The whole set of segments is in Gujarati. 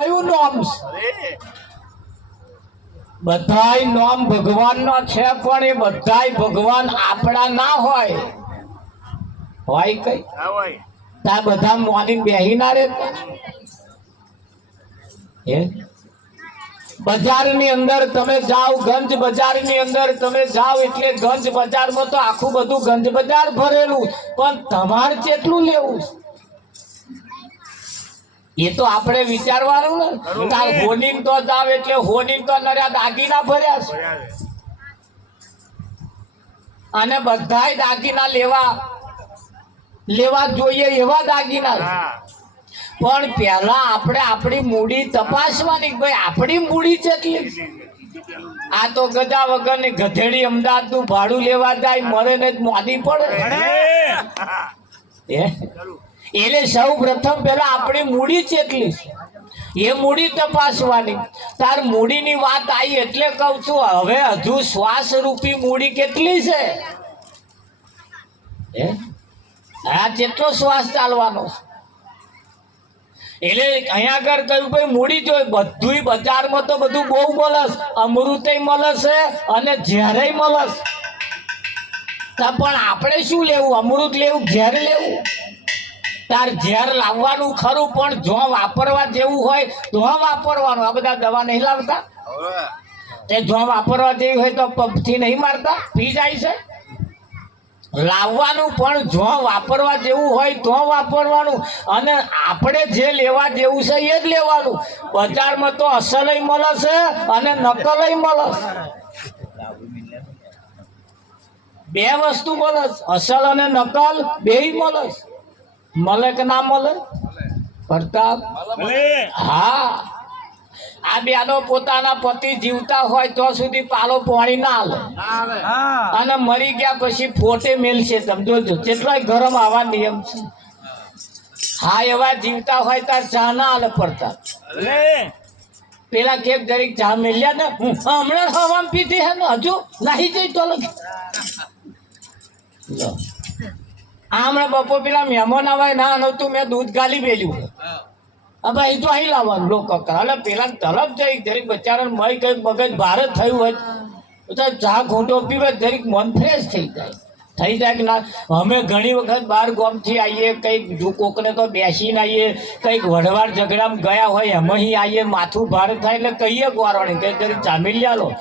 કયું નામ બધાય નામ ભગવાનનો છે પણ એ બધાય ભગવાન આપણા ના હોય કઈ તા બધા મોની બેહી ના રે બજારની અંદર તમે જાઓ ગંજ બજારની અંદર તમે જાઓ એટલે ગંજ બજારમાં તો આખું બધું ગંજ બજાર ભરેલું પણ તમારે કેટલું લેવું એ તો આપણે વિચારવાનું ને તાર હોની તો જાવ એટલે હોની તો નર્યા દાગીના ભર્યા છે અને બધાય દાગીના લેવા જોઈએ એવા દાગીના પણ પહેલા આપણે આપણી મૂડી તપાસવાની ભાઈ આપણી મૂડી કેટલી આ તો ગજા વગર ની ગધેડી અમદાવાદ નું ભાડું લેવા જાય મરે ને મોદી પડે એટલે સૌ પ્રથમ પેલા આપણી મૂડી કેટલી છે એ મૂડી તપાસવાની તાર મૂડીની વાત આવી એટલે કહું છું હવે હજુ શ્વાસ રૂપી મૂડી કેટલી છે આ જેટલો શ્વાસ ચાલવાનો એટલે અહીંયા આગળ કહ્યું ભાઈ મૂડી જોઈ બધું બજારમાં તો બધું બહુ મળે અમૃત મળે છે અને ઝેર મળે પણ આપણે શું લેવું અમૃત લેવું ઝેર લેવું તાર ઝેર લાવવાનું ખરું પણ જો વાપરવા જેવું હોય તો વાપરવાનું આ બધા દવા નહીં લાવતા તે જો વાપરવા જેવી હોય તો પગથી નહીં મારતા પી જાય છે લાવવાનું પણ જો વાપરવા જેવું હોય તો વાપરવાનું અને આપણે જે લેવા જેવું છે એ જ લેવાનું બજારમાં તો અસલય મળે છે અને નકલય મળે બે વસ્તુ મળે અસલ અને નકલ બેય મળે કે ના મળે પ્રતાપ હા આ બેનો પોતાના પતિ જીવતા હોય તો સુધી પાલો પાણી ના હાલે અને મરી ગયા પછી ફોટે મેલશે સમજો કેટલાય ગરમ આવા નિયમ છે હા એવા જીવતા હોય તાર ચા ના હાલે પ્રતાપ પેલા કેક જરીક ચા મેલ્યા ને હમણાં હવામાં પીધી હે ને હજુ નાહી જઈ તો હમણાં બપોર પેલા મહેમાન આવે ના નહોતું મેં દૂધ ગાલી મેલ્યું હવે એ તો અહીં લાવવાનું લોકો એટલે પેલા તરફ જઈ જરીક બચારા મય કઈક મગજ ભારે થયું હોય તો ચા ઘૂંટો પીવે જરીક મન ફ્રેશ થઈ જાય કે ના અમે ઘણી વખત બહાર ગામથી આવીએ કંઈક કોકને તો બેસીને આવીએ કંઈક વઢવાડ ઝઘડામાં ગયા હોય એમાં આવીએ માથું ભારે થાય એટલે કહીએ ગોરવાણી કંઈક જરીક ચા મિલ્યા લો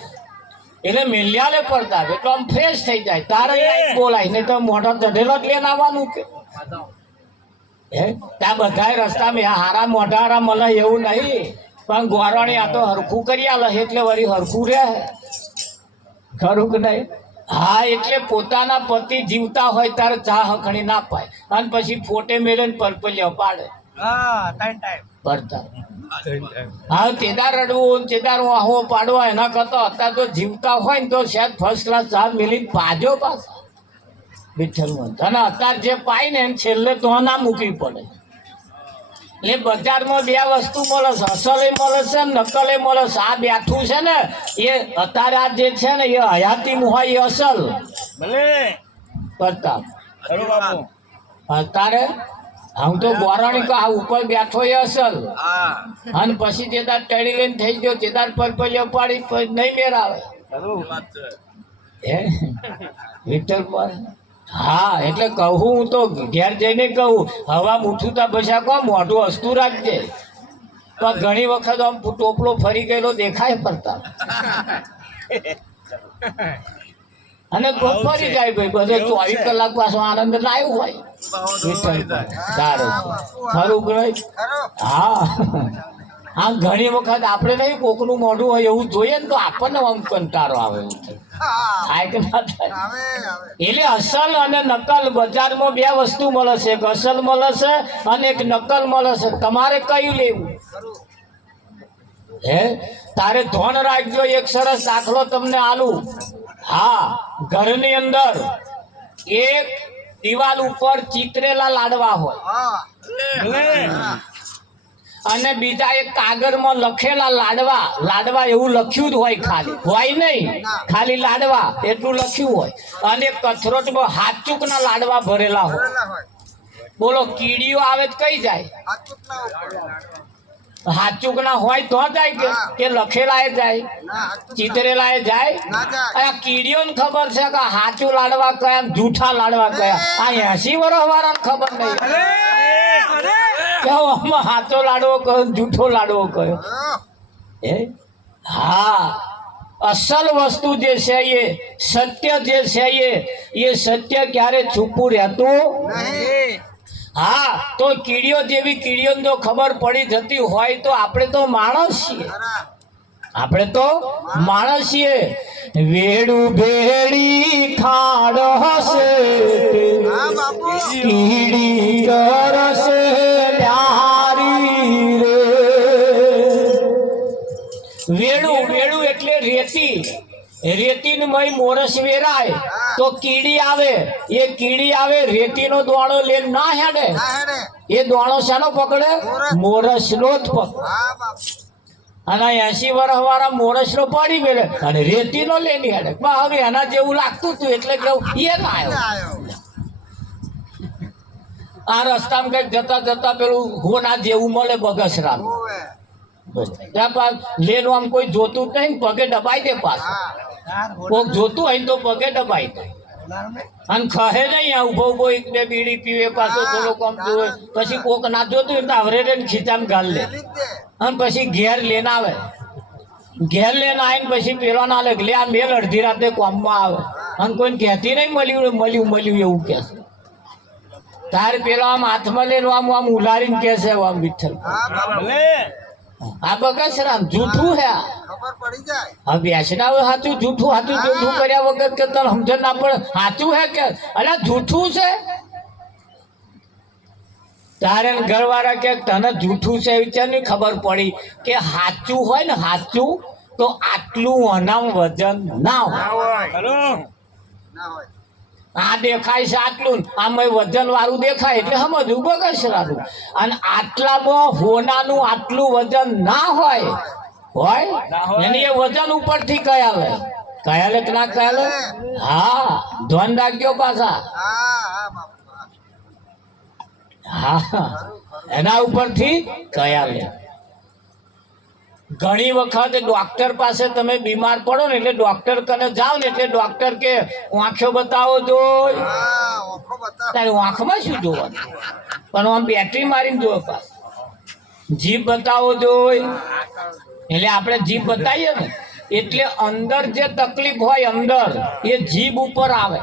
એટલે મિલ્યાલે પડતા એટલે આમ ફ્રેશ થઈ જાય તારે બોલાય નહીં તો મોઢો ચઢેલો જ લઈને આવવાનું કે ત્યાં બધા રસ્તામાં હારા મોઢા હારા મળે એવું નહીં પણ ગોરવાણી આ તો હરખું કરી આલે એટલે વળી હરખું રહે ખરું કે નહીં હા એટલે પોતાના પતિ જીવતા હોય ત્યારે ચા હખણી ના પાય અને પછી ફોટે મેળે ને પરપલિયા પાડે હા તેદાર રડવું તેદાર આહો પાડવા એના કરતા અત્યારે તો જીવતા હોય ને તો શાયદ ફર્સ્ટ ક્લાસ ચા મેળીને પાજો પાછા વિઠ્ઠલ અને અત્યારે જે પાય ને છેલ્લે તો ના મૂકવી પડે એટલે બજારમાં બે વસ્તુ મળે છે અસલે મળે છે નકલે મળે છે આ બેઠું છે ને એ અત્યારે આ જે છે ને એ હયાતી હોય એ અસલ ભલે પ્રતાપ અત્યારે હું તો ગોરાણી કહું ઉપર બેઠો એ અસલ અને પછી જે તાર ટળી લઈને થઈ ગયો તે તાર પરપલિયો પાડી નહીં મેર આવે વિઠ્ઠલ પર હા એટલે કહું હું તો ઘેર જઈને કહું હવા ઉઠું બસા કહો મોઢું હસતું રાખજે પણ ઘણી વખત આમ ટોપલો ફરી ગયેલો દેખાય પડતા અને ફરી જાય ભાઈ બધે 24 કલાક પાછો આનંદ લાવ્યો હોય ખરું હા હા ઘણી વખત આપણે નહીં કોકનું મોઢું હોય એવું જોઈએ ને તો આપણને આમ કંટાળો આવે એવું થાય કે ના થાય એટલે અસલ અને નકલ બજારમાં બે વસ્તુ મળે છે એક અસલ મળે છે અને એક નકલ મળે છે તમારે કયું લેવું તારે ધોન રાખજો એક સરસ દાખલો તમને આલું હા ઘરની અંદર એક દિવાલ ઉપર ચિતરેલા લાડવા હોય અને બીજા એક કાગળમાં લખેલા લાડવા એવું લખ્યું જ હોય ખાલી હોય નહીં ખાલી લાડવા એટલું લખ્યું હોય અને કથરોટમાં હાથચૂકના લાડવા ભરેલા હોય બોલો કીડીઓ આવે તો કઈ જાય હાચુક ના હોય તો જાય કે લખેલા જાય, ચિતરેલા જાય. આ કીડીઓને ખબર છે કે હાચું લાડવા કયા ને જૂઠા લાડવા કયા. આ 80 વર્ષ વાળાને ખબર નહીં કે આમાં હાચો લાડવો કયો જૂઠો લાડવો કયો. હા, અસલ વસ્તુ જે છે એ સત્ય જે છે એ સત્ય ક્યારે છુપું રહેતું. હા, તો કીડીઓ જેવી કીડીઓને જો ખબર પડી જતી હોય તો આપણે તો માણસ છીએ. આપણે તો માણસ છીએ. વેડું ભેડી ખાડ હશે કીડી કરશે ન્યારી રે. વેડું વેડું એટલે રેતી. રેતીનું મય મોરસ વેરાય તો કીડી આવે. એ કીડી આવે રેતીનો દોણો લઈને ના હેડે. એ દોણો શાનો પકડે? મોરસનો જ પકડે. અને 80 વર્ષ વાળા મોરસનો પડી ગયેલો અને રેતીનો લઈને હેડે. પણ હવે એના જેવું લાગતું હતું એટલે કેવું એ ના આવ્યો. આ રસ્તામાં કઈક જતા જતા પેલું હોના જેવું મળે બગસરા. લેનો આમ કોઈ જોતું જ નહીં, પગે દબાઈ દે પાછું. કોક જોતું હોય તો પગે દબાઈ દે અને ખહે નહીં. આ ઉભો ઉભો એક બે બીડી પીવે પાછો થોડો કમ જોવે. પછી કોક ના જોતું હોય તો આવરે ખીચામાં ગાલ લે અને પછી ઘેર લઈને આવે. ઘેર લઈને આવીને પછી પેલો ના લે આ મેલ અડધી રાતે કોમમાં આવે અને કોઈને કહેતી નહીં મળ્યું મળ્યું મળ્યું એવું કે છે. તારે પેલો આમ હાથમાં લઈને આમ આમ ઉલારીને કે છે આમ વિઠ્ઠલ આ બગસરા જૂઠું હે. હવે બેસના સાચું જૂઠું સાચું જૂઠું કર્યા વગર કે તને સમજણ ના પડે સાચું હે કે અલા જૂઠું છે. તારે ઘરવાળા કે તને જૂઠું છે વિચારની ખબર પડી કે સાચું હોય ને સાચું તો આટલું અનામ વજન ના હોય. આ દેખાય છે આટલું આમાં વજન વાળું દેખાય એટલે સમજવું બગસરાનું. અને આટલામાં હોનાનું આટલું વજન ના હોય એની એ વજન ઉપરથી કયા લે કે ના કયા લે. હા, ધ્યાન રાખજો પાછા. હા, એના ઉપરથી કયા લે. ઘણી વખત ડોક્ટર પાસે તમે બીમાર પડો ને એટલે ડોક્ટર કને જાઓ ને એટલે ડોક્ટર કે આંખો બતાવો જોઈ. તારે આંખમાં શું જોવાનું? પણ આમ બેટરી મારીને જોવે પાસ. જીભ બતાવો જોઈ એટલે આપણે જીભ બતાવીએ ને એટલે અંદર જે તકલીફ હોય અંદર એ જીભ ઉપર આવે.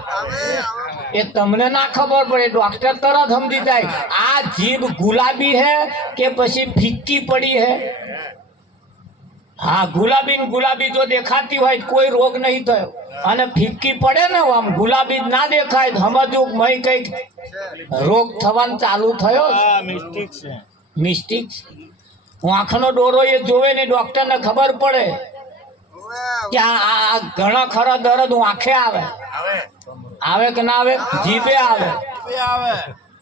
એ તમને ના ખબર પડે, ડોક્ટર તરત સમજી જાય આ જીભ ગુલાબી હે કે પછી ફિક્કી પડી હે. હા, ગુલાબી ને ગુલાબી જો દેખાતી હોય કોઈ રોગ નહીં થયો અને ફિક્કી પડે ને આમ ગુલાબી ના દેખાય સમજવું મય કઈક રોગ થવાનું ચાલુ થયો. મિસ્ટેક આંખનો ડોરો એ જોવે ને ડોક્ટરને ખબર પડે કે આ ઘણા ખરા દર્દ આંખે આવે. આવે કે ના આવે? જીભે આવે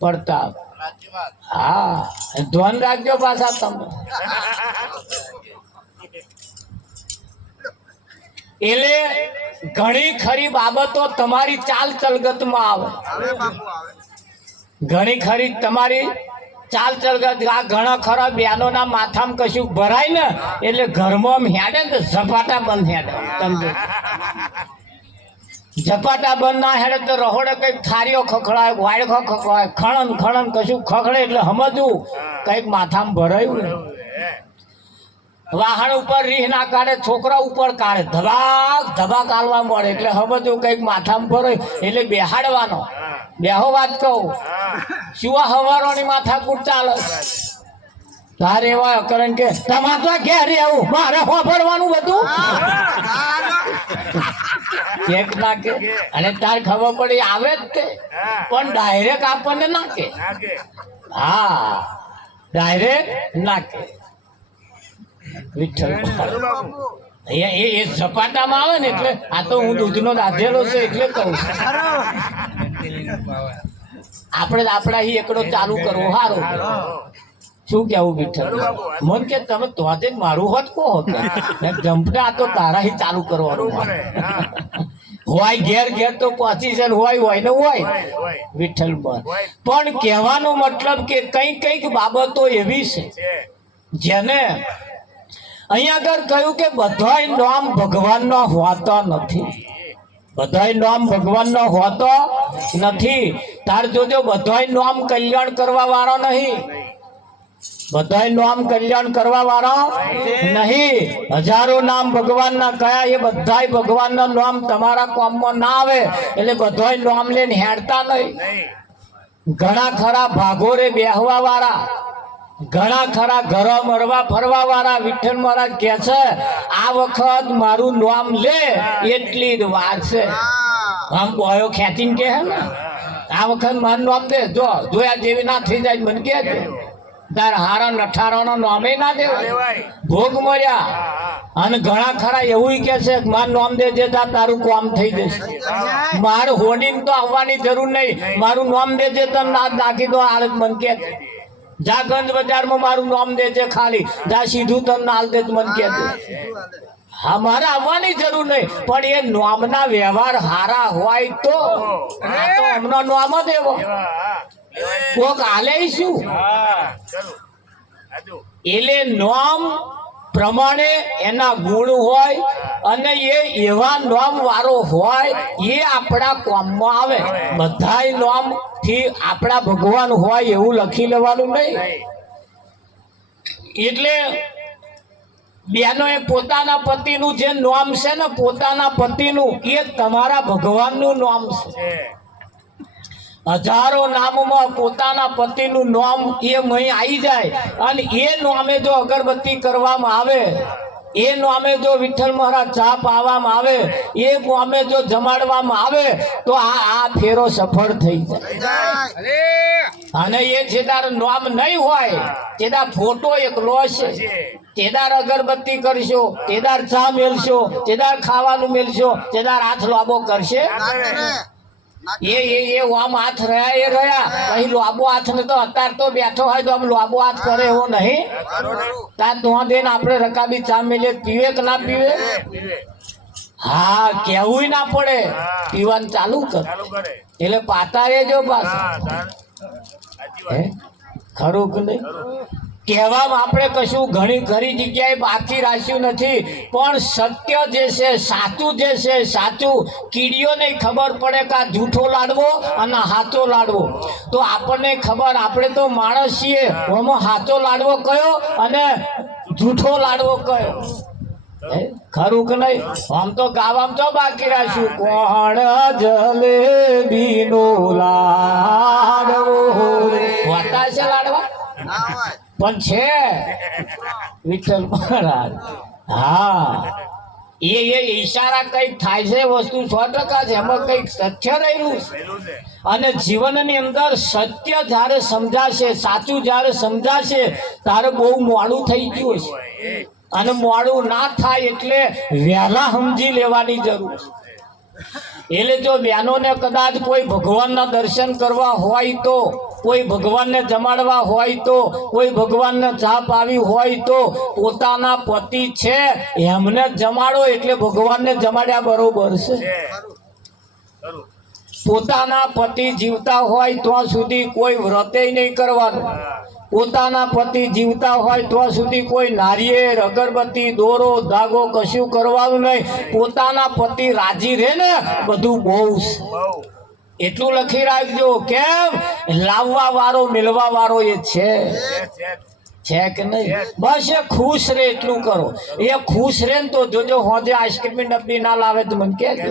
પડતા આવે. હા, ધ્યાન રાખજો પાછા તમે. એટલે ઘણી ખરી બાબતો તમારી ચાલ ચલગતમાં આવે. ઘણી ખરી તમારી ચાલ ચલગત. આ ઘણા ખરા બહેનોના માથામાં કશું ભરાય ને એટલે ઘરમાં હેડે ને ઝપાટા બંધ હેડે. સમજો ઝપાટા બંધ ના હેડે તો રહોડે કઈક થારીઓ ખખડાય, વાયડખો ખખડાય, ખણન ખણન કશું ખખડે એટલે સમજવું કઈક માથામાં ભરાયું ને. વાહન ઉપર રીહ ના કાઢે, છોકરા ઉપર કાઢે, ધબાક ધબાક હાલવા મળે એટલે સમજવું કઈક માથામાં ભરાય એટલે બેહાડવાનો. બેહો વાત કહું શું હવારોની માથાકૂટ ચાલે. તારે એવા અકરણ કે તમારે તો ઘેર આવું મારે વાપરવાનું બધું એક ના કે અને તાર ખબર પડી આવે જ તે પણ ડાયરેક્ટ આપણને ના કે. હા, ડાયરેક્ટ ના કે. વિઠ્ઠલ એ ઝપાટામાં આવે ને એટલે આ તો હું દૂધનો દાધેલો છે એટલે કહું છું. આપણે આપણા ही એકડો ચાલુ કરવો સારો. શું કેવું વિઠ્ઠલ? મન કે તમે તો મારું હોત કહો જંપને આ તો તારા ही ચાલુ કરવાનું હોય. ઘેર ઘેર તો પહોંચી છે હોય ને હોય વિઠ્ઠલ પર. પણ કહેવાનો મતલબ કે કઈક બાબતો એવી છે જેને અહીંયા આગળ કહ્યું કે બધાય નામ ભગવાનનો હોતા નથી, બધાય નામ ભગવાનનો હોતો નથી. તાર જોજો બધાય નામ કલ્યાણ કરવા વાળો નહીં, બધાય નામ કલ્યાણ કરવા વાળો નહીં. હજારો નામ ભગવાનના કયા, એ બધાય ભગવાનના નામ તમારા કામમાં ના આવે એટલે બધાય નામ લઈને હેડતા નહીં. ઘણા ખરા ભાગોરે બેહવા વાળા, ઘણા ખરા ઘરો મરવા ફરવા વાળા વિઠ્ઠલ મહારાજ કહે છે આ વખત મારું નામ લે એટલી જ વાર છે. આમ બોયો ખેંચીને કહે ને આ વખત મારું નામ દે, જો જોયા જેવી ના થઈ જાય મને કહે છે. તાર હારા નઠારાનો નામે ના દેવાય, ભોગ મળ્યા. અને ઘણા ખરા એવું કે છે મારું નામ દેજે તારું કામ થઈ જશે. મારે હોડિંગ તો આવવાની જરૂર નહીં, મારું નામ દેજે તને ના નાખી દો આળત મન કે જા ગંજ બજારમાં મારું નામ દેજે, ખાલી જા સીધું તને નાલ દે મન કે હા મારે આવવાની જરૂર નહીં. પણ એ નામના વ્યવહાર હારા હોય તો હમણાં નામ જ એવો કોક હાલે શું એટલે નામ પ્રમાણે એના ગુણ હોય અને એ એવા નામ વાળો હોય એ આપણા કામમાં આવે. બધાય નામ થી આપણા ભગવાન હોય એવું લખી લેવાનું નહીં. એટલે બેનો એ પોતાના પતિનું જે નામ છે ને પોતાના પતિનું એ તમારા ભગવાનનું નામ છે. હજારો નામમાં પોતાના પતિનું નામ એ અહીં આવી જાય અને એ નામે જો અગરબત્તી કરવામાં આવે, એ નામે જો વિઠ્ઠલ મહારાજ ચા પાવામાં આવે, એ નામે જો જમાડવામાં આવે તો આ ફેરો સફળ થઈ જાય. અને એ જેદાર નામ નહીં હોય તેદાર ફોટો એકલો છે, તેદાર અગરબત્તી કરશો, તેદાર ચા મેલશો, તેદાર ખાવાનું મેલશો, તેદાર હાથ લાંબો કરશે. એ આમ હાથ રહ્યા એ રહ્યા, પછી લાંબો હાથ ને તો અત્યારે તો બેઠો હોય તો આમ લાંબો હાથ કરે એવો નહીં. તાર તો દઈને આપણે રકાબી ચા મેલે પીવે કે ના પીવે? હા કેવું ના પડે, પીવાનું ચાલુ કર એટલે પાતાએ જો પાછા ખરું કે નહીં. કહેવામાં આપણે કશું ઘણી ખરી જગ્યાએ બાકી રાખ્યું નથી, પણ સત્ય જે છે સાચું જે છે સાચું કીડીઓને ખબર પડે કે આ જૂઠો લાડવો અને સાચો લાડવો. તો આપણને ખબર, આપણે તો માણસ છીએ, આમાં સાચો લાડવો કયો અને જૂઠો લાડવો કયો ખરું કે નહીં. આમ તો ગાવામાં તો બાકી રાખ્યું કોણ જલેબીનો લાડવો હોતા છે લાડવા પણ છે વિઠ્ઠલ મહારાજ. હા એ ઈશારા કઈક થાય છે, વસ્તુ 100% છે, એમાં કઈક સત્ય રહેલું છે. અને જીવનની અંદર સત્ય જ્યારે સમજાશે, સાચું જ્યારે સમજાશે ત્યારે બહુ મોડું થઈ ગયું છે. અને મોડું ના થાય એટલે વહેલા સમજી લેવાની જરૂર છે. એટલે જો બહેનોને કદાચ કોઈ ભગવાનના દર્શન કરવા હોય તો, કોઈ ભગવાનને જમાડવા હોય તો, કોઈ ભગવાનને ચા પાવી હોય તો પોતાના પતિ છે એમને જમાડો એટલે ભગવાનને જમાડ્યા બરોબર છે. પોતાના પતિ જીવતા હોય તો સુધી કોઈ વ્રતે નહીં કરવાનું, પોતાના પતિ જીવતા હોય તો સુધી કોઈ નારિયેળ અગરબત્તી દોરો ધાગો કશું કરવાનું નહીં. પોતાના પતિ રાજી રહે ને બધું બહુ એટલું લખી રાખજો. કેમ? લાવવા વાળો મિલવા વાળો એ છે કે નહીં? બસ એ ખુશ રહે એટલું કરો. એ ખુશ રહે ને તો જોજો હોજે આઈસ્ક્રીમ ડબ્બી ના લાવે તો મને કહેજો,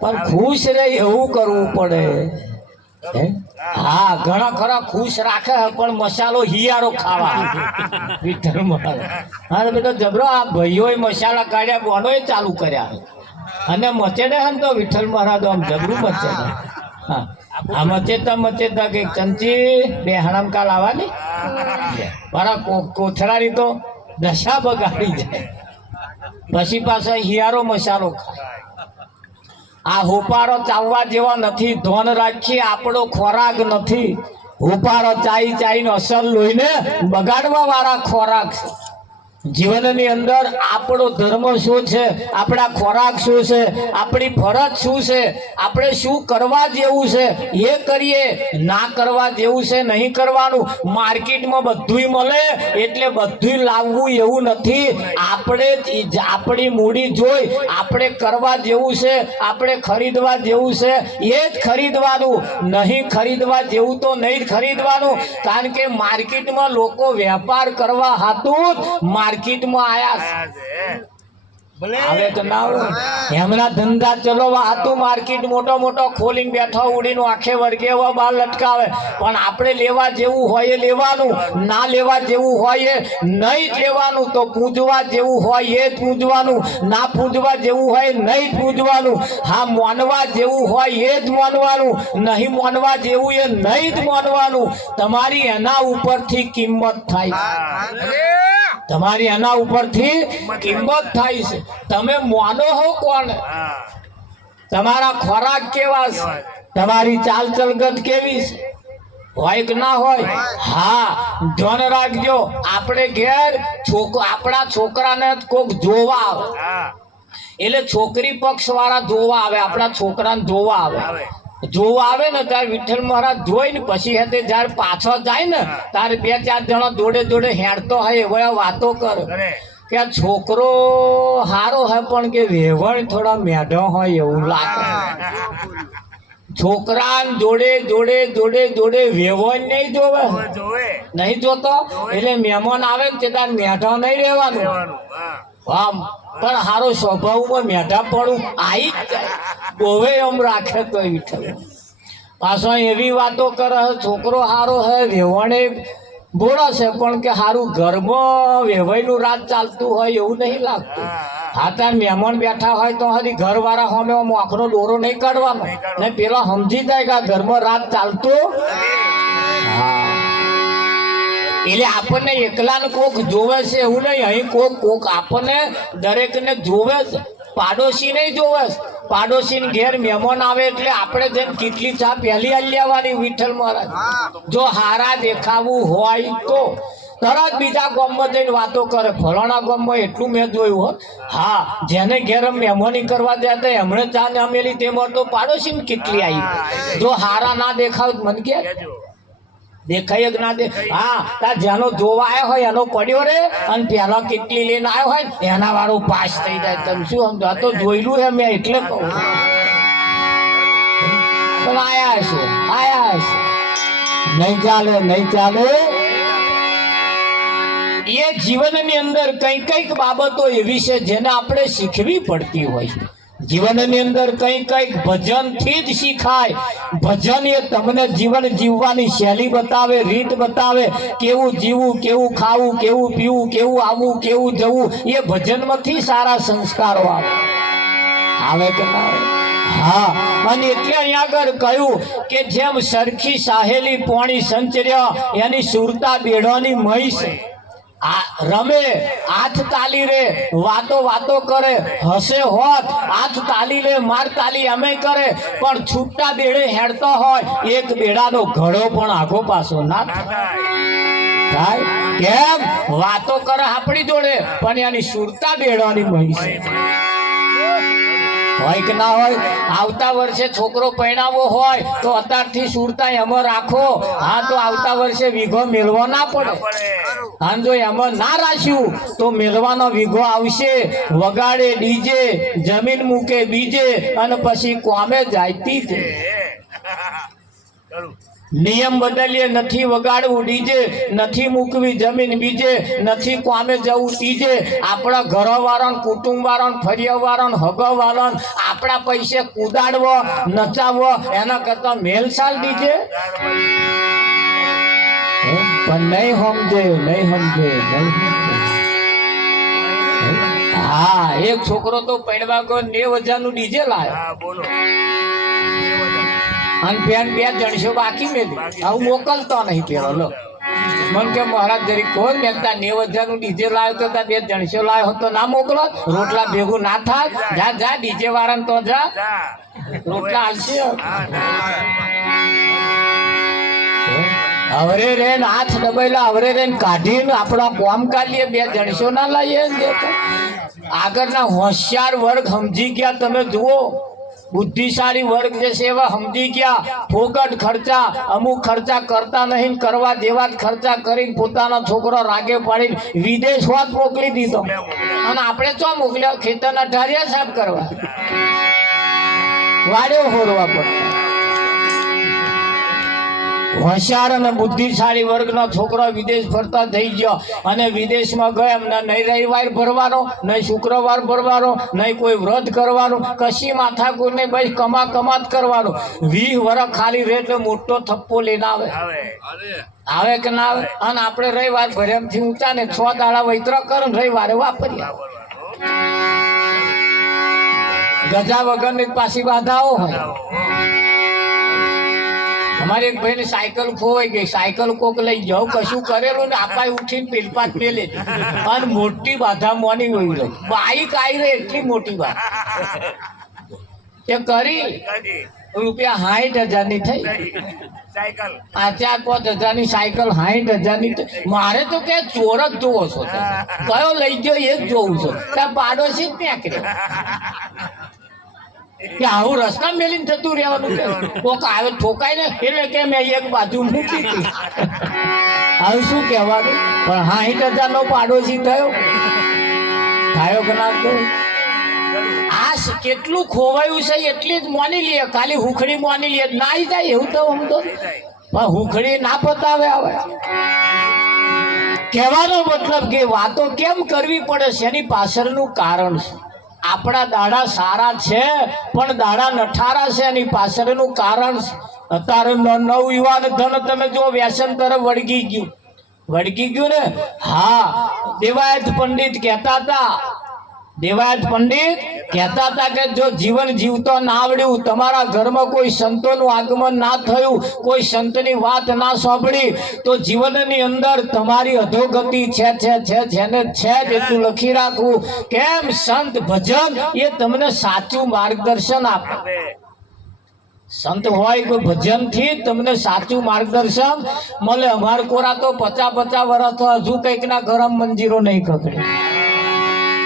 પણ ખુશ રહે એવું કરવું પડે. હા ઘણા ખરા ખુશ રાખે પણ મસાલો હિયારો ખાવા વિઠ્ઠલ મહારાજ. હા બેટા જબરો આ ભાઈઓએ મસાલા કાઢ્યા, બોનોએ ચાલુ કર્યા અને મચેડે હે ને તો વિઠ્ઠલ મહારાજ આમ જબરું મચેડે. હા આ મચેતા કે ચમચી બે હણામ કાલ આવવાની મારા કોથળાની તો દશા બગાડી જાય. પછી પાછા હિયારો મસાલો ખાય. આ હોપારો ચાવવા જેવા નથી, ધોન રાખી આપણો ખોરાક નથી. હોપારો ચાઈ ચાઈને અસર લોહીને બગાડવા વાળા ખોરાક છે. જીવનની અંદર આપણો ધર્મ શું છે, આપણા ખોરાક શું છે, આપણી ફરજ શું છે, આપણે શું કરવા જેવું છે એ કરીએ, ના કરવા જેવું છે નહીં કરવાનું. માર્કેટમાં બધુંય મળે એટલે બધુંય લાવવું એવું નથી. આપણે આપણી મૂડી જોઈ આપણે કરવા જેવું છે, આપણે ખરીદવા જેવું છે એ જ ખરીદવાનું, નહીં ખરીદવા જેવું તો નહીં જ ખરીદવાનું. કારણ કે માર્કેટમાં લોકો વેપાર કરવા હાતું માર્કેટમાં આયા આવે તો ના હોય. એમના ધંધા ચલાવવા હાતું માર્કેટ મોટો મોટો ખોલીને બેઠા ઉડીને આખે વર્ગે એવા બાર લટકાવે. પણ આપણે લેવા જેવું હોય એ લેવાનું, ના લેવા જેવું હોય એ નહીં જ લેવાનું. તો પૂજવા જેવું હોય એ જ પૂજવાનું, ના પૂજવા જેવું હોય નહીં જ પૂજવાનું. હા, માનવા જેવું હોય એ જ માનવાનું, નહીં માનવા જેવું એ નહીં જ માનવાનું. તમારી એના ઉપરથી કિંમત થાય છે, તમારી એના ઉપરથી કિંમત થાય છે. તમે માનો હો કોને, તમારા ખોરાક કેવા છે, તમારી ચાલ ચલગત કેવી છે, હોય કે ના હોય? હા, ધ્યાન રાખજો. આપણે ઘેર આપણા છોકરાને કોક જોવા આવે એટલે છોકરી પક્ષ વાળા જોવા આવે, આપણા છોકરાને જોવા આવે. જોવા આવે ને ત્યારે વિઠ્ઠલ મહારાજ જોઈ ને પછી હે તે જયારે પાછો જાય ને ત્યારે 2-4 જણા જોડે જોડે હેડતો હોય એવા વાતો કરે કે આ છોકરો હારો હોય પણ કે વેવણ થોડા મેઢો હોય એવું લાગે. છોકરા જોડે જોડે જોડે જોડે વેવણ નહીં જોવે, નહીં જોતો એટલે મહેમાન આવે ને તે તાર મેઢો નહીં રહેવાનું. આમ પણ હારો સ્વભાવમાં મેઢા પડું આવી જ જાય, ગોવે એમ રાખે તો વિઠ્ઠલ. પાછો એવી વાતો કરે છોકરો હારો હે વેવણે બોળો છે પણ કે હારું ઘરમાં વેવાઈનું રાત ચાલતું હોય એવું નહીં લાગતું. હા, તાર મહેમાન બેઠા હોય તો હજી ઘરવાળા સામે આંખનો દોરો નહીં કાઢવાનો ને પેલા સમજી જાય કે આ ઘરમાં રાત ચાલતું. એટલે આપણને એકલાને કોક જોવે છે એવું નહીં, અહીં કોક આપણને દરેકને જોવે છે. પાડોશી નહીં જોવે, પાડોશી ઘેર મહેમાન આવે એટલે આપણે જેમ કેટલી ચા પહેલી આલી લેવાની. વિઠ્ઠલ મહારાજ જો હારા દેખાવું હોય તો તરત બીજા ગામમાં જઈને વાતો કરે, ફલાણા ગામમાં એટલું મેં જોયું હો. હા, જેને ઘેર મહેમાની કરવા ગયા હતા એમણે ચા ના મેલી તેમાં તો પાડોશી કેટલી આવી. જો હારા ના દેખાવ મને કે દેખાય જ ના દે. હા, તાર જેનો જોવા આવ્યો હોય એનો પડ્યો રે અને પેલો કેટલી લઈને આવ્યો હોય એના વાળો પાસ થઈ જાય. તમે શું સમજો? આ તો જોયેલું હે મેં એટલે કહું. પણ આયા છે નહીં ચાલે, નહીં ચાલે. એ જીવનની અંદર કઈક બાબતો એવી છે જેને આપણે શીખવી પડતી હોય. જીવનની અંદર કઈક ભજનથી જ શીખાય. ભજન એ તમને જીવન જીવવાની શૈલી બતાવે, રીત બતાવે, કેવું જીવવું, કેવું ખાવું, કેવું પીવું, કેવું આવવું, કેવું જવું. એ ભજનમાંથી સારા સંસ્કારો આવે કે ના આવે? હા, અને એટલે અહીંયા આગળ કહ્યું કે જેમ સરખી સાહેલી પોણી સંચર્યા એની સુરતા બેડવાની મહી છે. રમે હાથ તાલી રે, વાતો કરે, હસે હોત હાથ તાલી લે, માર તાલી અમે કરે. પણ છૂટા બેડે હેડતો હોય એક બેડાનો ઘડો પણ આગો પાછો ના થાય. કેમ? વાતો કરે આપણી જોડે પણ એની સુરતા બેડવાની મહી છે. હોય કે ના હોય? આવતા વર્ષે છોકરો પરણાવો હોય તો અત્યારથી સુરતા એમાં રાખો. હા, તો આવતા વર્ષે વીઘો મેળવો ના પડે. હા, જો એમાં ના રાખ્યું તો મેળવાનો વીઘો આવશે, વગાડે ડીજે, જમીન મૂકે બીજે અને પછી કોમે જાયતી છે. નિયમ બદલીએ, નથી વગાડવું ડીજે, નથી મૂકવી જમીન બીજે, નથી કોમે જવું ત્રીજે. આપણા ઘરવાળાને, કુટુંબવાળાને, ફરિયાવાળાને, હગવાળાને આપણા પૈસે કુદાડવો, નચાવવો એના કરતા મેલસાલ ડીજે. પણ નહીં સમજે. હા, એક છોકરો તો પડવા ગયો 90,000 નું ડીજે લાવ્યો અને બેન 2 જણસો બાકી મેલી. હું મોકલતો નહીં પેલો લો. મને કે મહારાજ જરી કોણ મેકતા 90,000 નું ડીજે લાવ્યો તો 2 જણસો લાવ્યો તો ના મોકલો, રોટલા ભેગું ના થાય. જા ડીજે વાળાને તો જા, રોટલા હાલશે. હવરે રેન હાથ દબાયેલા હવરે રેન કાઢીને આપણા કોમ કાઢીએ, બે જણસો ના લાવીએ ને દેતો. આગળના હોશિયાર વર્ગ સમજી ગયા, તમે જુઓ બુદ્ધિશાળી વર્ગ જે છે એવા સમજી ગયા. ફોગટ ખર્ચા, અમુક ખર્ચા કરતા નહીં, કરવા જેવા જ ખર્ચા કરીને પોતાનો છોકરો રાગે પાડીને વિદેશ વાત મોકલી દીધો. અને આપણે ચો મોકલ્યા? ખેતરના ઢારિયા સાફ કરવા, વાડ્યો હોરવા પડતા. હોશિયાર અને બુદ્ધિશાળી વર્ગનો છોકરો વિદેશ ફરતા થઈ ગયો, અને વિદેશમાં ગયો એમને નહીં રવિવાર ભરવાનો, નહીં શુક્રવાર ભરવાનો, નહીં કોઈ વ્રત કરવાનું, કશી માથાકૂટ નહીં, ભાઈ કમાત કરવાનું. 20 વર્ષ ખાલી રહે એટલે મોટો થપ્પો લઈને આવે કે ના આવે? અને આપણે રવિવાર ભર્યામથી ઊંચા ને 6 દાડા વૈત્ર કરે, રવિવારે વાપરીએ. ગજા વગરની પાછી બાધાઓ હોય. અમારે એક ભાઈ સાયકલ ખોવાઈ ગઈ, સાયકલ કોક લઈ જાઓ, કશું કરેલું ને આપા ઉઠીને પેલપાત પેલે, અને મોટી બાધા મોની હોય રહી. બાઈક આવી રહી એટલી મોટી વાત તે કરી રૂપિયા 60,000 ની થઈ. આ 4-5 હજારની સાયકલ 60,000 ની. મારે તો કે ચોર જ જોવો છો, કયો લઈ ગયો એ જ જોવું છો. ત્યાં પાડોશી જ ત્યાં કે આવું રસ્તા મેલીને જતું રહેવાનું છે. કોક આવે ઠોકાય ને એટલે કે મેં એક બાજુ મૂકી હતી. હવે શું કહેવાનું? પણ 60,000 નો પાડોશી થયો કે ના થયો? આ કેટલું ખોવાયું છે એટલી જ મોની લે, ખાલી હુખડી મોની લે, નાઈ જાય એવું તો આમ તો. પણ હુખડી ના પતાવે. હવે કહેવાનો મતલબ કે વાતો કેમ કરવી પડે છે એની પાછળનું કારણ છે. આપણા દાડા સારા છે પણ દાડા નઠારા છે, એની પાછળનું કારણ છે. અત્યારે નવ યુવાન ધન તમે જો વ્યસન તરફ વળગી ગયું ને. હા, દેવાયત પંડિત કહેતા હતા કે જો જીવન જીવતો ના આવડ્યું, તમારા ઘરમાં કોઈ સંતોનું આગમન ના થયું, કોઈ સંતની વાત ના સાંભળી, તો જીવનની અંદર તમારી અધોગતિ છે જેને છે એટલું લખી રાખવું. કેમ? સંત ભજન એ તમને સાચું માર્ગદર્શન આપે. સંત હોય કોઈ ભજનથી તમને સાચું માર્ગદર્શન મળે. અમાર કોરા તો 50 વર્ષ તો હજુ કંઈક ના ગરમ મંજીરો નહીં ખખડે.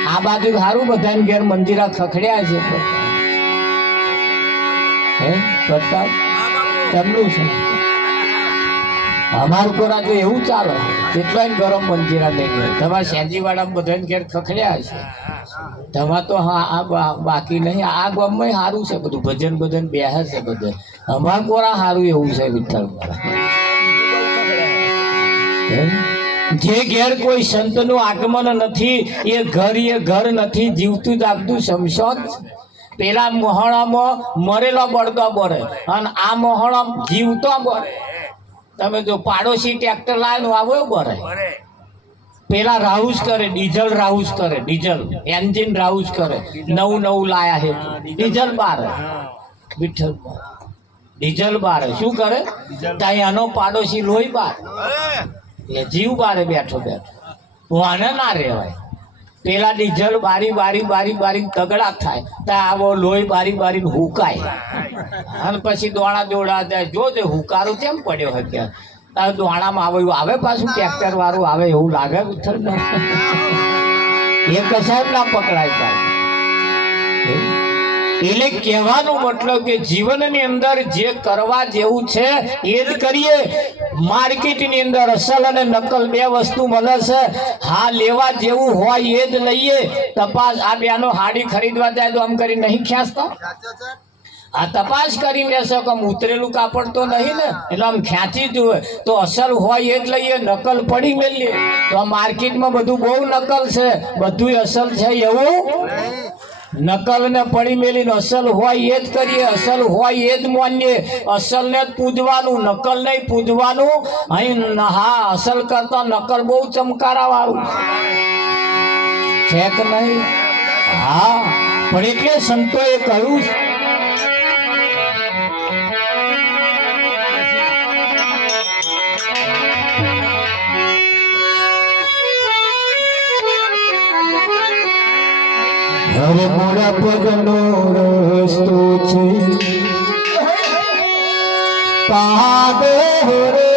આ બાજુ સારું બધાને ઘેર મંજીરા ખખડ્યા છે. પ્રતાપ ચમલું છે અમાર કોરા જો એવું ચાલે કેટલાય ગરમ મંજીરા નહીં ઘેર. તમારા સેંજીવાળા બધાને ઘેર ખખડ્યા છે. તમાર તો હા આ બાકી નહીં. આ ગામમાં સારું છે બધું, ભજન બેહે છે બધે. અમાર કોરા સારું એવું છે વિઠ્ઠલ. જે ઘેર કોઈ સંતનું આગમન નથી એ ઘર નથી, જીવતું જાગતું શમશાન. પેલા મોહણામાં મરેલો બળદો બળે અને આ મોહણા જીવતો બળે. તમે જો પાડોશી ટ્રેક્ટર લાવીને આવો બળે. પેલા રાઉસ કરે, ડીઝલ રાઉસ કરે, ડીઝલ એન્જિન રાઉસ કરે. નવું લાયા છે ડીઝલ બારે. વિઠ્ઠલ ડીઝલ બારે શું કરે? ત્યાં એનો પાડોશી લોહી બાર એટલે જીવ બારે બેઠો વાને ના રહેવાય. પેલા ડીઝલ બારી તગડા થાય ત્યાં આવો લોહી બારી હુકાય, અને પછી દોણા દોડા જાય. જોજે હુકારું કેમ પડ્યો હોય ત્યાં દોણામાં આવે પાછું ટ્રેક્ટર વાળું આવે એવું લાગે. એ કસાય ના પકડાય પાછું. એટલે કહેવાનો મતલબ કે જીવનની અંદર જે કરવા જેવું છે એ જ કરીએ. માર્કેટની અંદર અસલ અને નકલ 2 વસ્તુ મળે છે. હા, લેવા જેવું હોય એ જ લઈએ. તપાસ આ બેનો હાડી ખરીદવા જાય તો આમ કરી નહીં ખેંચતા. આ તપાસ કરી લેશો કે ઉતરેલું કાપડ તો નહીં ને, એટલે આમ ખેંચી જુએ તો અસલ હોય એ જ લઈએ, નકલ પડી મેલીએ. તો આ માર્કેટમાં બધું બહુ નકલ છે, બધું અસલ છે એવું નકલ ને પડી મેલીને અસલ હોય એ જ કરીએ, અસલ હોય એ જ માનીએ. અસલ ને જ પૂજવાનું, નકલ નહીં પૂજવાનું. અહીં હા, અસલ કરતા નકલ બહુ ચમકારા વાળું છે કે નહીં? હા, પણ એટલે સંતોએ કહ્યું હવે મોરા પગનો રસ્તો છે પાડો રે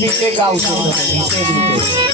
બીતે ગાવશો બીતે બીતે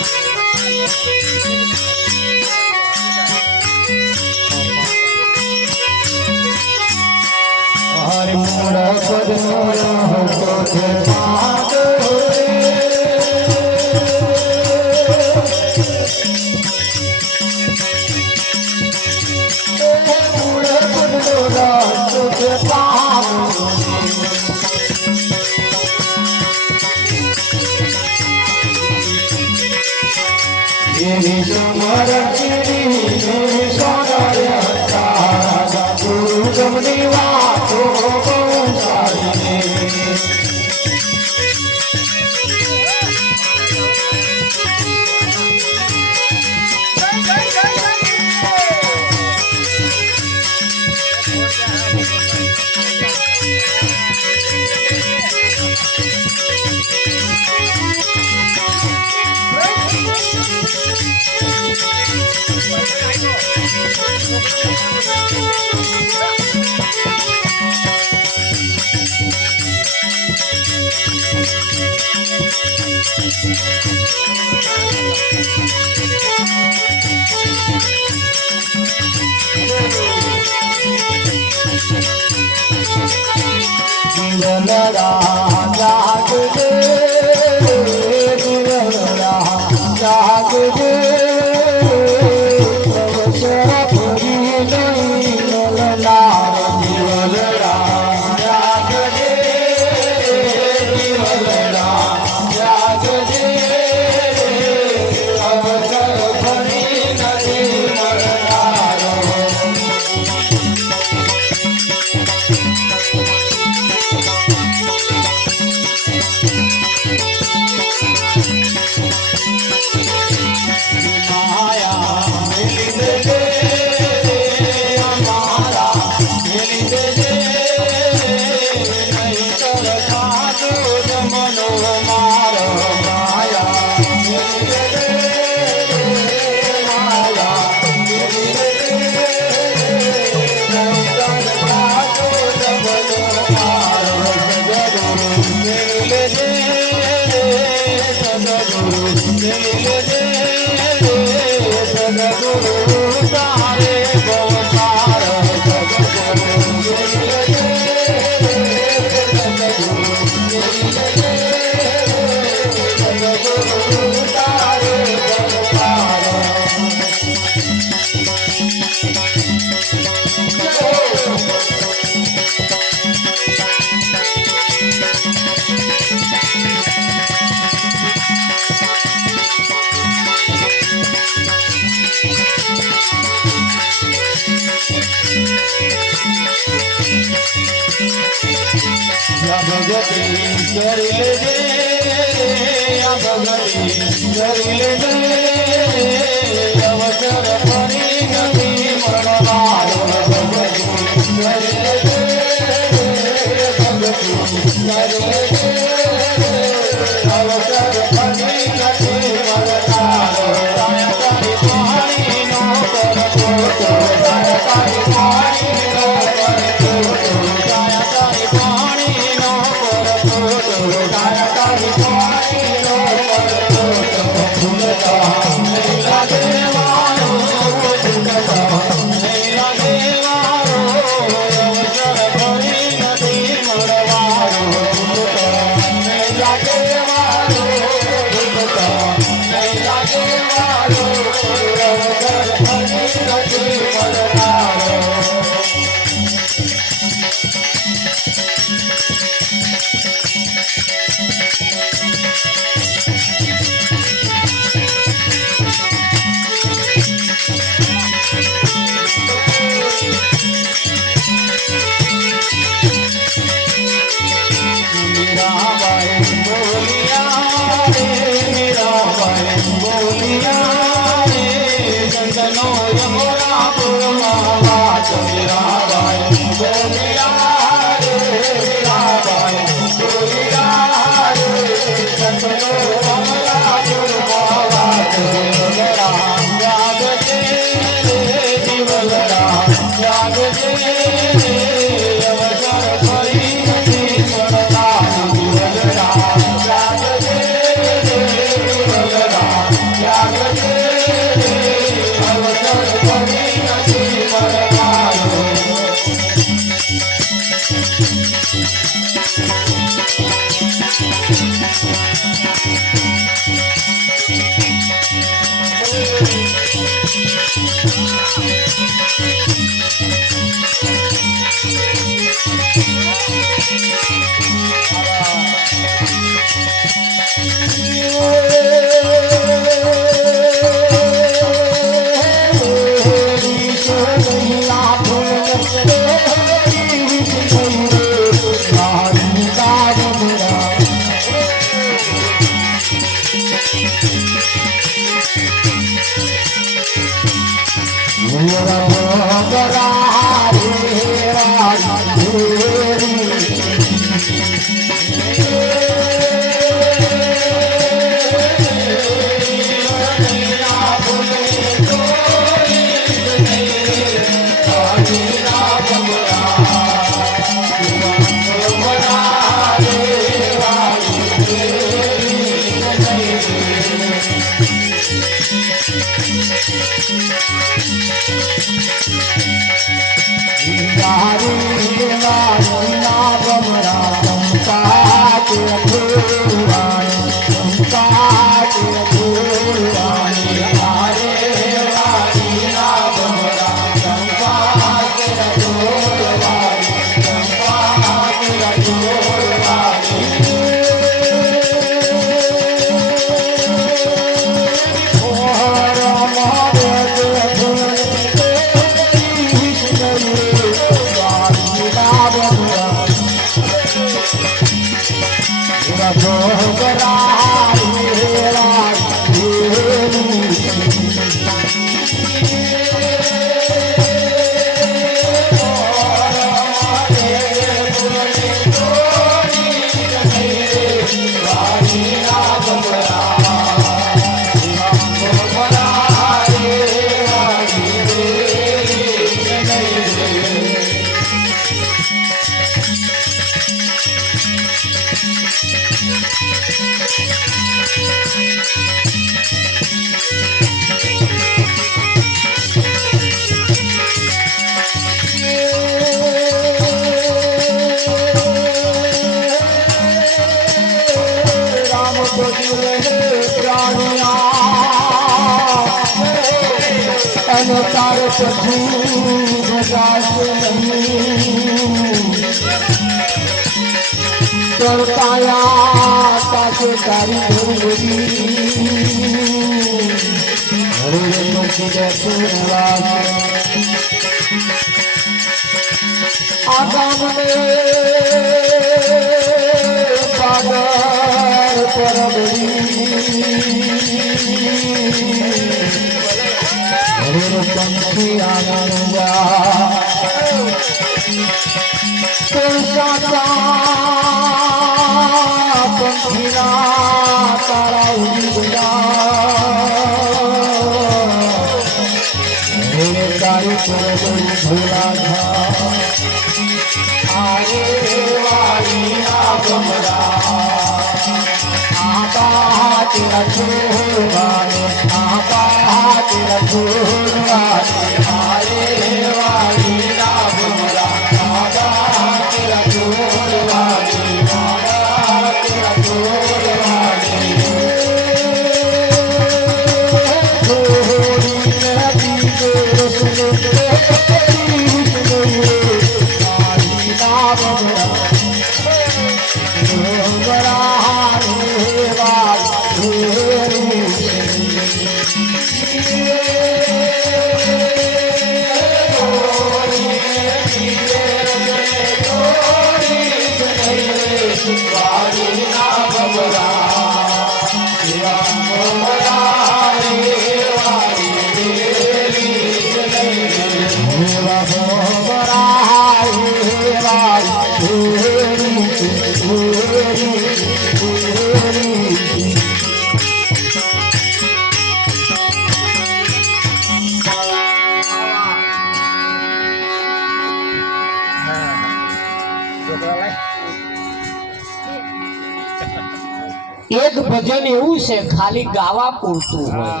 એક ભજન એવું છે ખાલી ગાવા પૂરતું હોય,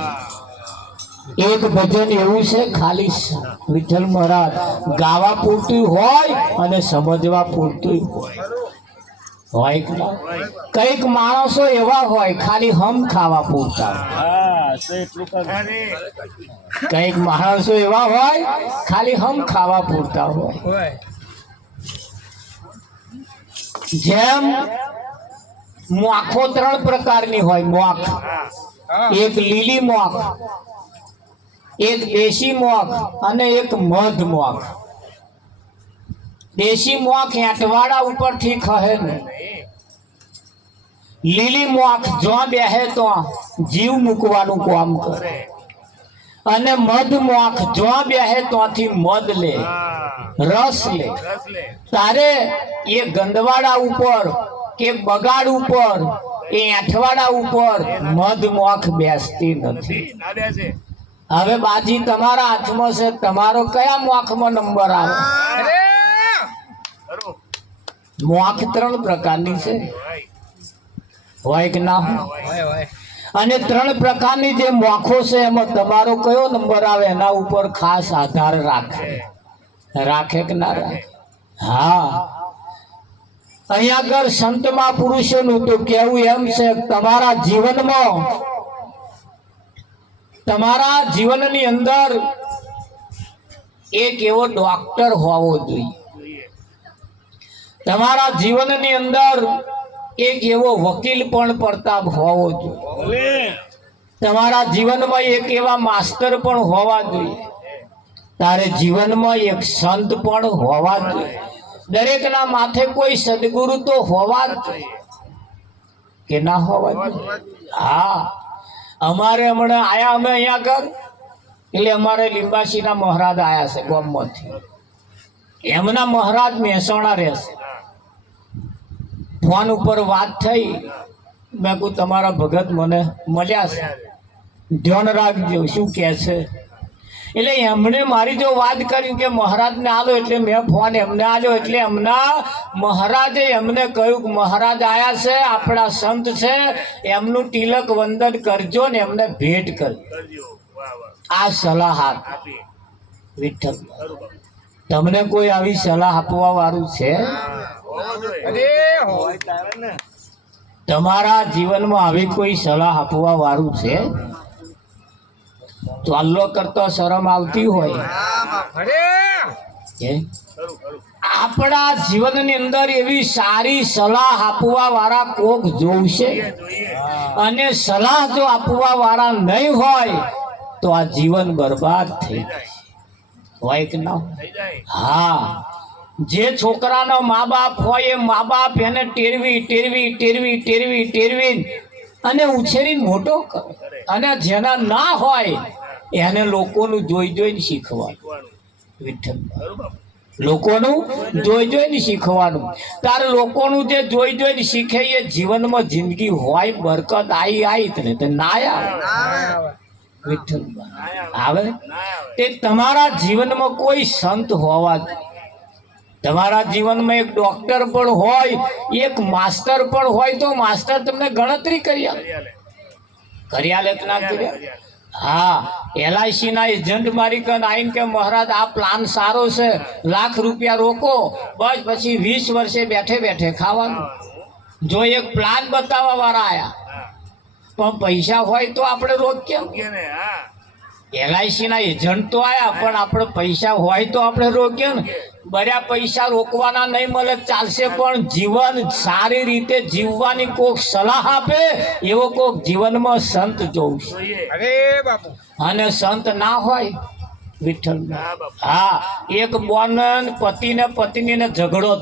એક ભજન એવું છે ખાલી વિઠ્ઠલ મહારાજ ગાવા પૂરતું હોય અને સમજવા પૂરતું હોય કે ના? કઈક માણસો એવા હોય ખાલી હમ ખાવા પૂરતા, કઈક માણસો એવા હોય ખાલી હમ ખાવા પૂરતા હોય. જેમ મોખો 3 પ્રકારની હોય. મોખ, એક લીલી મોખ, એક દેશી મોખ અને એક મધ મોખ. દેશી મોખ હેઠવાડા ઉપરથી ખહે ને, લીલી મોખ જો બેહે તો જીવ મૂકવાનું કામ કરે, અને મધ મોખ જો બેહે તોથી મધ લે, રસ લે. તારે એ ગંદવાડા ઉપર કે બગાડ ઉપર, એ આઠવાડા ઉપર મધ મોખ બેસતી નથી. હવે બાજી તમારા હાથમાં છે, તમારો કયા મોખમાં નંબર આવે? મોખ 3 પ્રકારની છે, હોય કે ના હોય? અને 3 પ્રકારની જે મોખો છે એમાં તમારો કયો નંબર આવે એના ઉપર ખાસ આધાર રાખે કે ના રાખે? હા, અહીંયા આગળ સંતમાં પુરુષોનું તો કેવું એમ છે, તમારા જીવનની અંદર એક એવો ડોક્ટર હોવો જોઈએ, તમારા જીવનની અંદર એક એવો વકીલ પણ પ્રતાપ હોવો જોઈએ, તમારા જીવનમાં એક એવા માસ્ટર પણ હોવા જોઈએ, તારે જીવનમાં એક સંત પણ હોવા જોઈએ. દરેકના માથે કોઈ સદગુરુ તો હોવા જ જોઈએ કે ના હોવા જોઈએ? હા, અમારે હમણાં આયા અમે અહીંયા આગળ, એટલે અમારે લીંબાસીના મહારાજ આયા છે ગામમાંથી. એમના મહારાજ મહેસાણા રહેશે. ફોન ઉપર વાત થઈ, મેં કહું તમારા ભગત મને મળ્યા છે, ધ્યાન રાખજો શું કહે છે. એટલે એમણે મારી જો વાત કરી કે મહારાજને આલો, એટલે મેં ફોન એમને આલ્યો. એટલે એમના મહારાજે એમને કહ્યું કે મહારાજ આયા છે, આપણા સંત છે, એમનું તિલક વંદન કરજો ને એમને ભેટ કરજો. આ સલાહ આપી. વિઠ્ઠલ, તમને કોઈ આવી સલાહ આપવા વાળું છે? તમારા જીવનમાં આવી કોઈ સલાહ આપવા વાળું છે? ચાલો કરતો શરમ આવતી હોય, આપણા જીવનની અંદર એવી સારી સલાહ આપવા વાળા કોક જોવશે. અને સલાહ જો આપવા વાળા નહીં હોય તો આ જીવન બરબાદ થઈ જશે, હોય કે ના? હા, જે છોકરાનો મા બાપ હોય એ મા બાપ એને ટેરવી અને ઉછેરીને મોટો કરે. અને જેના ના હોય એને લોકોનું જોઈને શીખવાનું. વિઠ્ઠલ, લોકોનું જોઈને શીખવાનું. તારે લોકોનું જે જોઈને શીખે એ જીવનમાં જિંદગી હોય, બરકત આવી ને તો ના આવે. વિઠ્ઠલ આવે તે તમારા જીવનમાં કોઈ સંત હોવા જોઈએ. તમારા જીવનમાં એક ડોક્ટર પણ હોય, એક માસ્ટર પણ હોય, તો માસ્ટર તમને ગણતરી કરી આલે કે ના કર્યા? હા, LIC ના એજન્ટ મારી કન આવીને કે મહારાજ આ પ્લાન સારો છે, લાખ રૂપિયા રોકો, બસ પછી 20 વર્ષે બેઠે ખાવાનું. જો એક પ્લાન બતાવવા વાળા આયા, પણ પૈસા હોય તો આપણે રોકીએ. LIC ના એજન્ટ તો આયા, પણ આપણે પૈસા હોય તો આપણે રોકીએ ને. બર્યા પૈસા રોકવાના નહીં મળે ચાલશે, પણ જીવન સારી રીતે જીવવાની કોક સલાહ આપે એવો કોક જીવનમાં સંત જોઉં છે. અને સંત ના હોય, વિઠ્ઠલ, હા, એક બોન પતિને પત્નીને ઝઘડો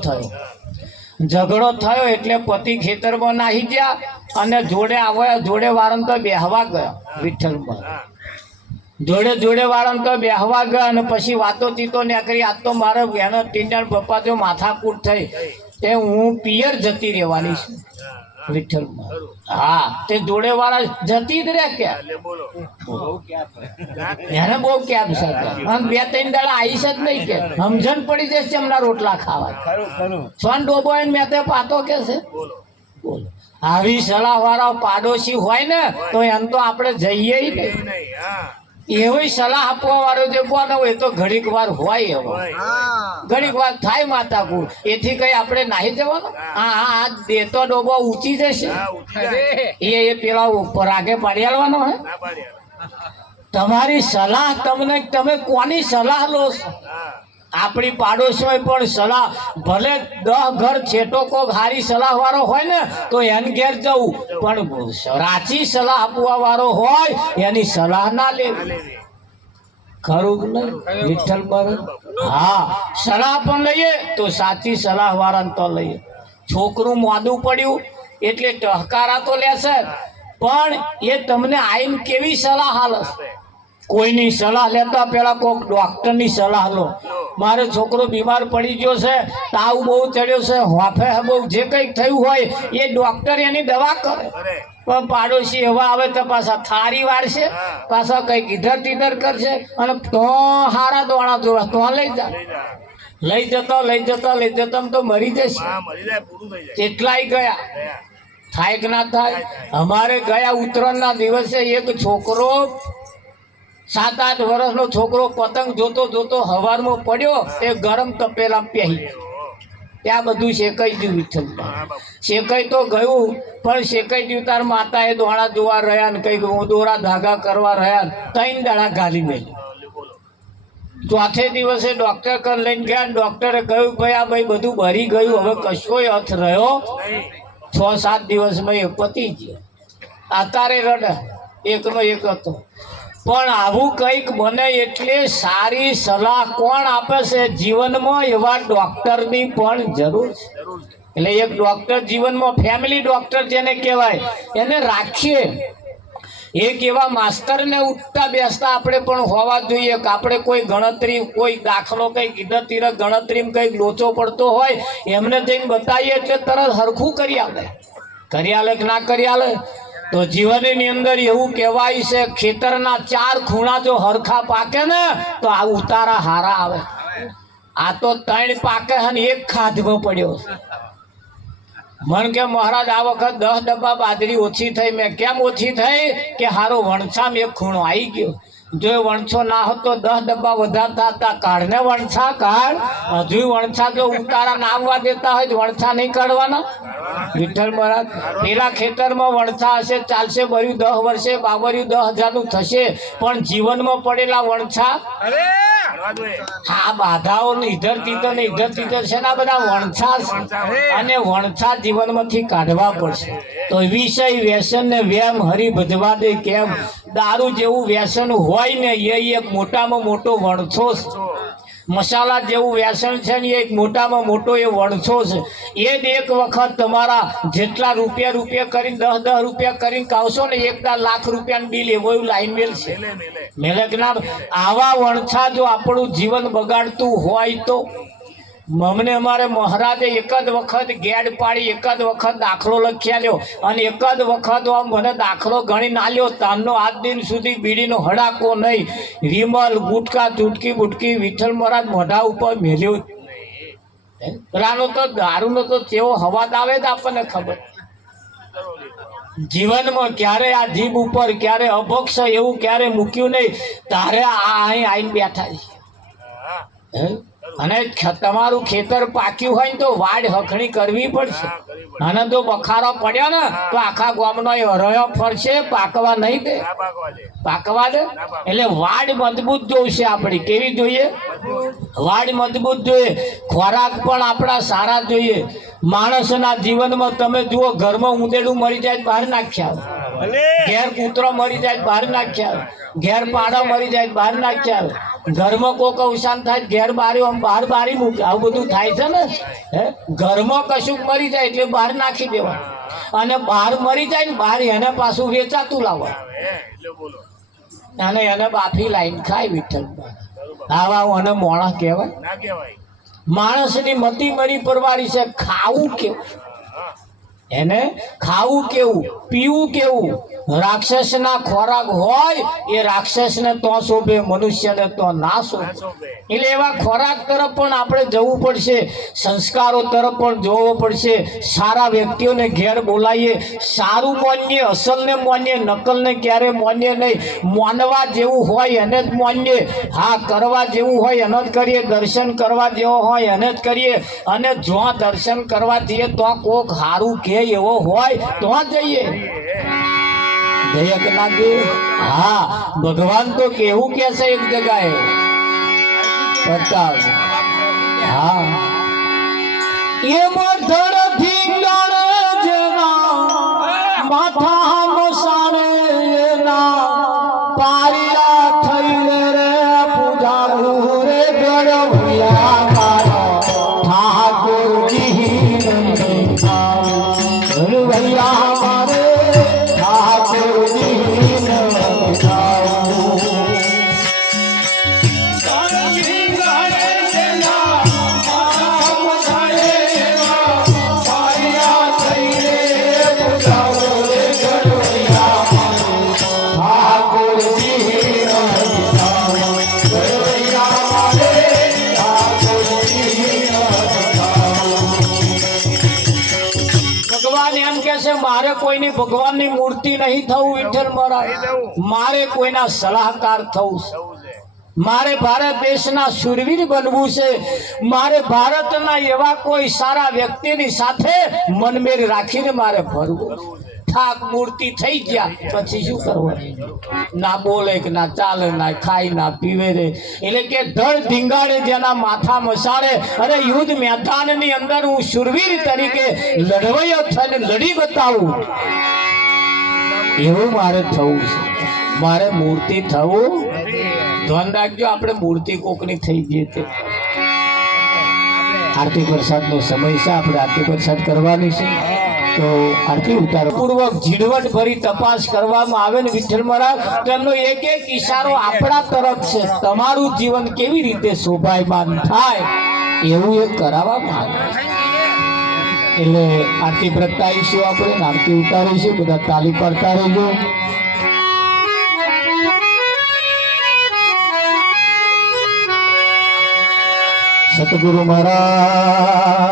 થયો એટલે પતિ ખેતરમાં નાહી ગયા અને જોડે વાળા તો બેહવા ગયા. વિઠ્ઠલમાં જોડે વાળા તો બેહવા ગયા અને પછી વાતો ચીતો નીકળી. આજ તો મારે બેનો ટીંડણ પપ્પા જો માથાકૂટ થઈ તે હું પિયર જતી રહેવાની છું. વિઠ્ઠલમાં હા, તે જોડે વાળા જતી જ રે કે એને બહુ કેમ છે, 2-3 દાડા આવીશ જ નહીં કે સમજણ પડી જશે એમના રોટલા ખાવા. સોન ડોબો મેં તે પાતો કે છે. બોલો, આવી સલાહ વાળા પાડોશી હોય ને તો એમ તો આપણે જઈએ નહીં. એવી સલાહ આપવા વાળો જે કોણ હોય તો ઘડીક વાર હોય, ઘડીક વાર થાય માતાકૂટ, એથી કઈ આપણે નાહી જવાનું? હા, દેતો ડોબો ઊંચી જશે, એ પેલા ઉપર આગે પાડી આલવાનો હે. તમારી સલાહ તમે કોની સલાહ લો છો? આપણી પાડોશમાં પણ સલાહ, ભલે 10 ઘર છેટો કોક હારી સલાહ વાળો હોય ને તો એને ઘેર જવું, પણ રાચી સલાહ આપવા વાળો હોય એની સલાહ ના લેવી. ખરું કે નહીં વિઠ્ઠલ પર? હા, સલાહ પણ લઈએ તો સાચી સલાહ વાળાને તો લઈએ. છોકરું મોડું પડ્યું એટલે ટહકારા તો લેશે, પણ એ તમને આઈને કેવી સલાહ હાલે? કોઈની સલાહ લેતા પેલા કોઈક ડોક્ટરની સલાહ લો. મારો છોકરો બીમાર પડી ગયો છે, તાવ બહુ ચડ્યો છે, હોફે બહુ, જે કંઈક થયું હોય એ ડોક્ટર એની દવા કરે. પણ પાડોશી એવા આવે તો પાછા થાળી વાળશે, પાછા કંઈક ઇધર તીધર કરશે, અને તો હારા દોણા જોવા તો લઈ જતા તો મરી જશે. કેટલાય ગયા, થાય કે ના થાય? અમારે ગયા ઉત્તરાયણના દિવસે એક છોકરો, 7-8 વર્ષનો છોકરો પતંગ જોતો જોતો હવારમાં પડ્યો, એ ગરમ તપેલા પહેરી ત્યાં બધું શેકાઈ ગયું. વિઠ્ઠલ શેકાઈ તો ગયું, પણ શેકાઈ ગયું તાર માતાએ દોણા જોવા રહ્યા ને કંઈક દોરા ધાગા કરવા રહ્યા, 3 દાડા ગાલી મેલી. ચોથે દિવસે ડોક્ટર કર લઈને ગયા, ડોક્ટરે કહ્યું ભાઈ આ ભાઈ બધું ભરી ગયું, હવે કશોય અર્થ રહ્યો 6-7 દિવસમાં એ પતી ગયો. અત્યારે રડે, એકનો એક હતો. પણ આવું કંઈક બને એટલે સારી સલાહ કોણ આપે છે જીવનમાં? એવા ડોક્ટરની પણ જરૂર છે. એટલે એક ડોક્ટર જીવનમાં, ફેમિલી ડોક્ટર જેને કહેવાય, એને રાખીએ. એક એવા માસ્તરને ઉઠતા બેસતા આપણે પણ હોવા જોઈએ કે આપણે કોઈ ગણતરી, કોઈ દાખલો, કંઈક ઇધર તીરક ગણતરીમાં કંઈક લોચો પડતો હોય એમને જઈને બતાવીએ એટલે તરત હરખું કરી આલે કે ના કરી આલે. તો જીવનની અંદર એવું કહેવાય છે, ખેતરના 4 ખૂણા જો હરખા પાકે ને તો આ ઉતારા હારા આવે. આ તો 3 પાકે અને 1 ખાધમાં પડ્યો. મન કે મહારાજ આ વખત 10 ડબ્બા બાજરી ઓછી થઈ. મેં કેમ ઓછી થઈ? કે હારો વણછામ 1 ખૂણો આવી ગયો. જો વણછો ના હોત તો 10 ડબ્બા વધારતા હતા. કાઢને વણછા કાઢ. હજુ વણછા જો ઉતારા ના આવવા દેતા હોય તો વણછા નહીં કાઢવાના. વિઠ્ઠલ મહારાજ પેલા ખેતરમાં વણછા હશે, ચાલશે, બર્યું 10 વર્ષે, બાબર્યું 10,000 નું થશે, પણ જીવનમાં પડેલા વણછા, આ બાધાઓ ઇધર તીધર છે ને, બધા વણછા અને વણછા જીવનમાંથી કાઢવા પડશે. તો વિષય વ્યસન ને વેમ હરી ભજવા દે કેમ? દારૂ જેવું વ્યસન હોય ને એ એક મોટામાં મોટો વણછો છે. મસાલા જેવું વ્યસન છે ને એક મોટામાં મોટો એ વણછો છે. એ જ એક વખત તમારા જેટલા રૂપિયા કરીને 10 રૂપિયા કરીને કાવશો ને, 1 લાખ રૂપિયાનું બિલ એવું લાઈન મેલ છે. મેલક ના આવા વણછા જો આપણું જીવન બગાડતું હોય તો અમને અમારે મહારાજે એક જ વખત ગેડ પાડી, એક જ વખત દાખલો લખી આલ્યો, અને એક જ વખત મને દાખલો ગણી ના લ્યો. તારનો આજ દિન સુધી બીડીનો હડાકો નહીં, વિમલ, ગુટકા, ચૂટકી બુટકી વિઠ્ઠલ મહારાજ મોઢા ઉપર મેલ્યો. પેલાનો તો દારૂનો તો કેવો હવાદ આવે જ આપણને ખબર. જીવનમાં ક્યારે આ જીભ ઉપર ક્યારે અભક્ષ એવું ક્યારે મૂક્યું નહીં. તારે અહીં આવીને બેઠા છે. અને તમારું ખેતર પાક્યું હોય ને તો વાડ હખણી કરવી પડશે. અને જો બખારો પડ્યો ને તો આખા ગામનો હરયો ફરશે, પાકવા નહીં દે. પાકવા દે એટલે વાડ મજબૂત જોઈશે. આપણી કેવી જોઈએ? વાડ મજબૂત જોઈએ. ખોરાક પણ આપણા સારા જોઈએ. માણસના જીવનમાં તમે જુઓ, ઘરમાં ઊંદેડું મરી જાય બહાર નાખ્યા, ઘેર કૂતરો મરી જાય બહાર નાખ્યા, ઘેર પાડો મરી જાય બહાર નાખ્યા, ઘરમાં કોઈક અવસાન થાય ઘેર બહાર બારી મૂકે. આવું બધું થાય છે ને. ઘરમાં કશું મરી જાય એટલે બહાર નાખી દેવા, અને બહાર મરી જાય ને બહાર એને પાછું વેચાતું લાવવા, અને એને બાફી લાઈન ખાય. વિઠ્ઠલ આવા અને મોણા કહેવાય. માણસની મતી મરી પરવારી છે. ખાવું કેવું, એને ખાવું કેવું, પીવું કેવું. રાક્ષસના ખોરાક હોય એ રાક્ષસને તો શોભે, મનુષ્યને તો ના શોભે. એટલે એવા ખોરાક તરફ પણ આપણે જવું પડશે, સંસ્કારો તરફ પણ જોવો પડશે. સારા વ્યક્તિઓને ઘેર બોલાવીએ, સારું માનીએ, અસલને માનીએ, નકલને ક્યારે માનીએ નહીં. માનવા જેવું હોય એને જ માનીએ. હા, કરવા જેવું હોય એને જ કરીએ, દર્શન કરવા જેવો હોય એને જ કરીએ. અને જો દર્શન કરવા જઈએ તો કોક સારું કે એવો હોય તો જઈએ. હા, ભગવાન તો કેવું કે છે એક જગાએ, બતાવ હા એમાં ધડથી ગાળે જેના માથા મસાણે એના પારિયા થઈને રે પૂજાવું રે ગળવૈયા મારો ઠાકોરજી ગળવૈયા મારે ઠાકોરજી ભગવાન એમ કે છે મારે કોઈની ભગવાનની મૂર્તિ નહીં થવું વિઠ્ઠલ મહારાજ, મારે કોઈના સલાહકાર થવું છે, મારે ભારત દેશના શૂરવીર બનવું છે, મારે ભારતના એવા કોઈ સારા વ્યક્તિની સાથે મનમેળ રાખીને મારે ફરવું. ઠાક મૂર્તિ થઈ ગયા પછી શું કરવાનું? ના બોલે કે ના ચાલે, ના ખાય ના પીવે રે. એટલે કે ધડ ધીંગાડે જેના માથા મસાડે, અરે યુદ્ધ મેદાનની અંદર હું શૂરવીર તરીકે લડવૈયો થઈને લડી બતાવું, એવું મારે થવું છે. મારે મૂર્તિ થવું. ધ્યાન રાખજો, આપણે મૂર્તિ કોકની થઈ જઈએ તે. આરતી પ્રસાદનો સમય છે, આપણે આરતી પ્રસાદ કરવાની છે. તો આરતી ઉતારો પૂર્વક ઝીણવટ ભરી તપાસ કરવામાં આવે ને વિઠ્ઠલ મહારાજ, તેમનો એક એક ઈશારો આપણા તરફ છે. તમારું જીવન કેવી રીતે શોભાયમાન થાય એવું એ કરાવવામાં આવે. એટલે આરતી પ્રગટાવીશું, આપણે આરતી ઉતારીશું. બધા તાલી પાડતા રહેજો. સતગુરુ મહારાજ